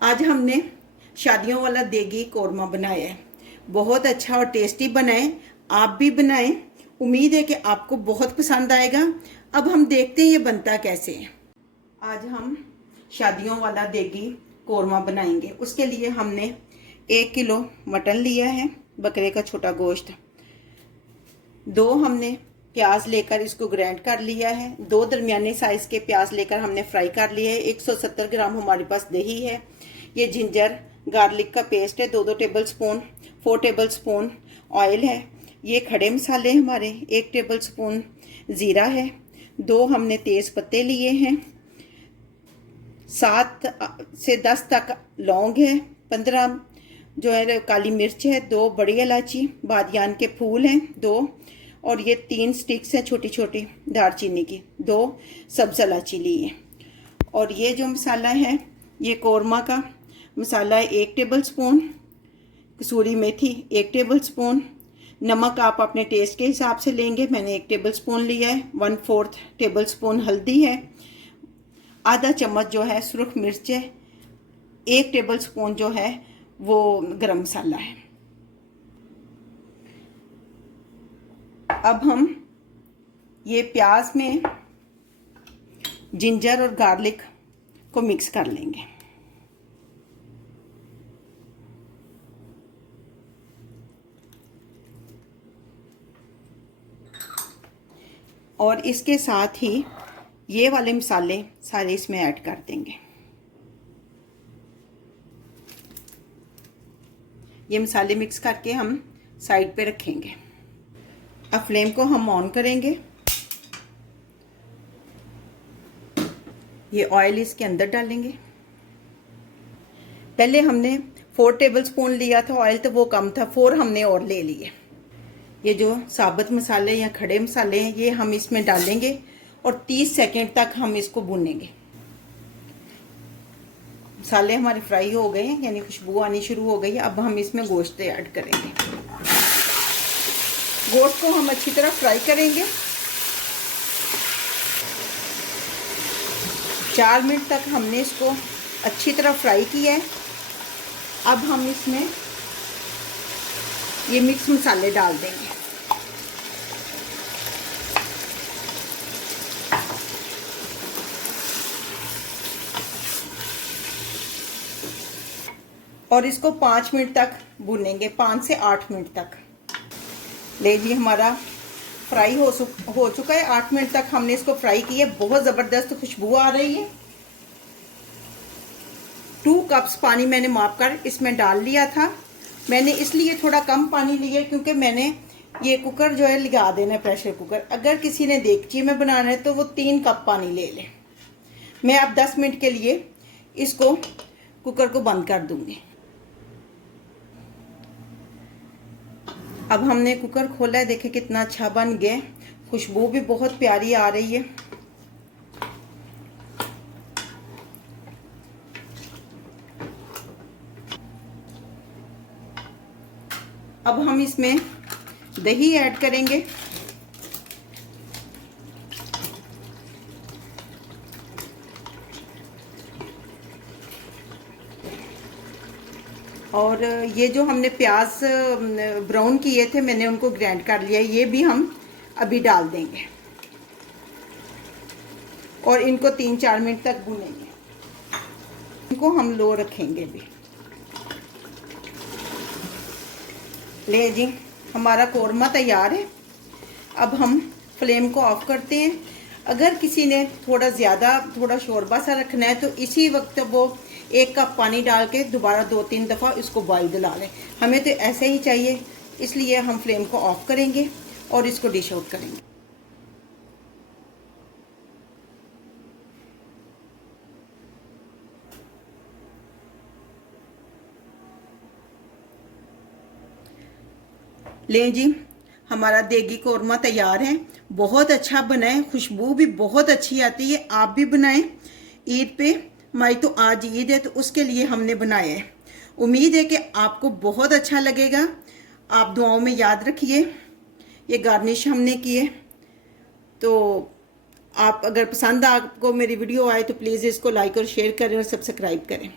आज हमने शादियों वाला देगी कौरमा बनाया है। बहुत अच्छा और टेस्टी बनाए। आप भी बनाएं। उम्मीद है कि आपको बहुत पसंद आएगा। अब हम देखते हैं ये बनता कैसे है। आज हम शादियों वाला देगी कौरमा बनाएंगे। उसके लिए हमने 1 किलो मटन लिया है, बकरे का छोटा गोश्त। 2 हमने प्याज लेकर इसको ग्राइंड कर लिया है। 2 दरमियाने साइज के प्याज लेकर हमने फ्राई कर लिया है। 170 ग्राम हमारे पास दही है। ये जिंजर गार्लिक का पेस्ट है 2-2 table spoon. 4 table spoon oil है। ये खड़े मसाले हमारे 1 टेबल स्पून ज़ीरा है। 2 हमने तेज़ पत्ते लिए हैं। 7 से 10 तक लौंग है। 15 जो है काली मिर्च है। 2 बड़ी इलायची, बादियान के फूल हैं 2, और ये 3 स्टिक्स हैं छोटी छोटी दालचीनी की। 2 सब्ज़ इलायची ली है। और ये जो मसाला है ये कौरमा का मसाला है 1 टेबल स्पून। कसूरी मेथी 1 टेबल स्पून। नमक आप अपने टेस्ट के हिसाब से लेंगे। मैंने 1 टेबल स्पून लिया है। 1/4 टेबल स्पून हल्दी है। आधा चम्मच जो है सुरख मिर्च है। 1 टेबल स्पून जो है वो गरम मसाला है। अब हम ये प्याज में जिंजर और गार्लिक को मिक्स कर लेंगे। और इसके साथ ही ये वाले मसाले सारे इसमें ऐड कर देंगे। ये मसाले मिक्स करके हम साइड पे रखेंगे। अब फ्लेम को हम ऑन करेंगे। ये ऑयल इसके अंदर डालेंगे। पहले हमने 4 टेबल स्पून लिया था ऑयल, तो वो कम था, 4 हमने और ले लिए। ये जो साबुत मसाले या खड़े मसाले हैं ये हम इसमें डालेंगे और 30 सेकंड तक हम इसको भूनेंगे। मसाले हमारे फ्राई हो गए हैं, यानी खुशबू आनी शुरू हो गई है। अब हम इसमें गोश्त ऐड करेंगे। गोश्त को हम अच्छी तरह फ्राई करेंगे। 4 मिनट तक हमने इसको अच्छी तरह फ्राई किया है। अब हम इसमें ये मिक्स मसाले डाल देंगे। और इसको 5 मिनट तक भूनेंगे, 5 से 8 मिनट तक। ले जी, हमारा फ्राई हो चुका है। 8 मिनट तक हमने इसको फ्राई किया। बहुत ज़बरदस्त खुशबू आ रही है। 2 कप्स पानी मैंने माप कर इसमें डाल लिया था। मैंने इसलिए थोड़ा कम पानी लिया क्योंकि मैंने ये कुकर जो है लगा देना है, प्रेशर कुकर। अगर किसी ने देगची में बनाना है तो वो 3 कप पानी ले ले। मैं अब 10 मिनट के लिए इसको कुकर को बंद कर दूंगी। अब हमने कुकर खोला है, देखें कितना अच्छा बन गया। खुशबू भी बहुत प्यारी आ रही है। अब हम इसमें दही ऐड करेंगे। और ये जो हमने प्याज ब्राउन किए थे मैंने उनको ग्राइंड कर लिया। ये भी हम अभी डाल देंगे और इनको 3-4 मिनट तक भूनेंगे। इनको हम लो रखेंगे भी। ले जी, हमारा कौरमा तैयार है। अब हम फ्लेम को ऑफ करते हैं। अगर किसी ने थोड़ा शोरबा सा रखना है तो इसी वक्त वो 1 कप पानी डाल के दोबारा 2-3 दफ़ा इसको बॉईल दिला लें। हमें तो ऐसे ही चाहिए, इसलिए हम फ्लेम को ऑफ करेंगे और इसको डिश आउट करेंगे। लें जी, हमारा देगी कौरमा तैयार है। बहुत अच्छा बना है, खुशबू भी बहुत अच्छी आती है। आप भी बनाएं। ईद पे, हमारी तो आज ईद है तो उसके लिए हमने बनाया है। उम्मीद है कि आपको बहुत अच्छा लगेगा। आप दुआओं में याद रखिए। ये गार्निश हमने की है। तो आप अगर पसंद आपको मेरी वीडियो आए तो प्लीज़ इसको लाइक और शेयर करें और सब्सक्राइब करें।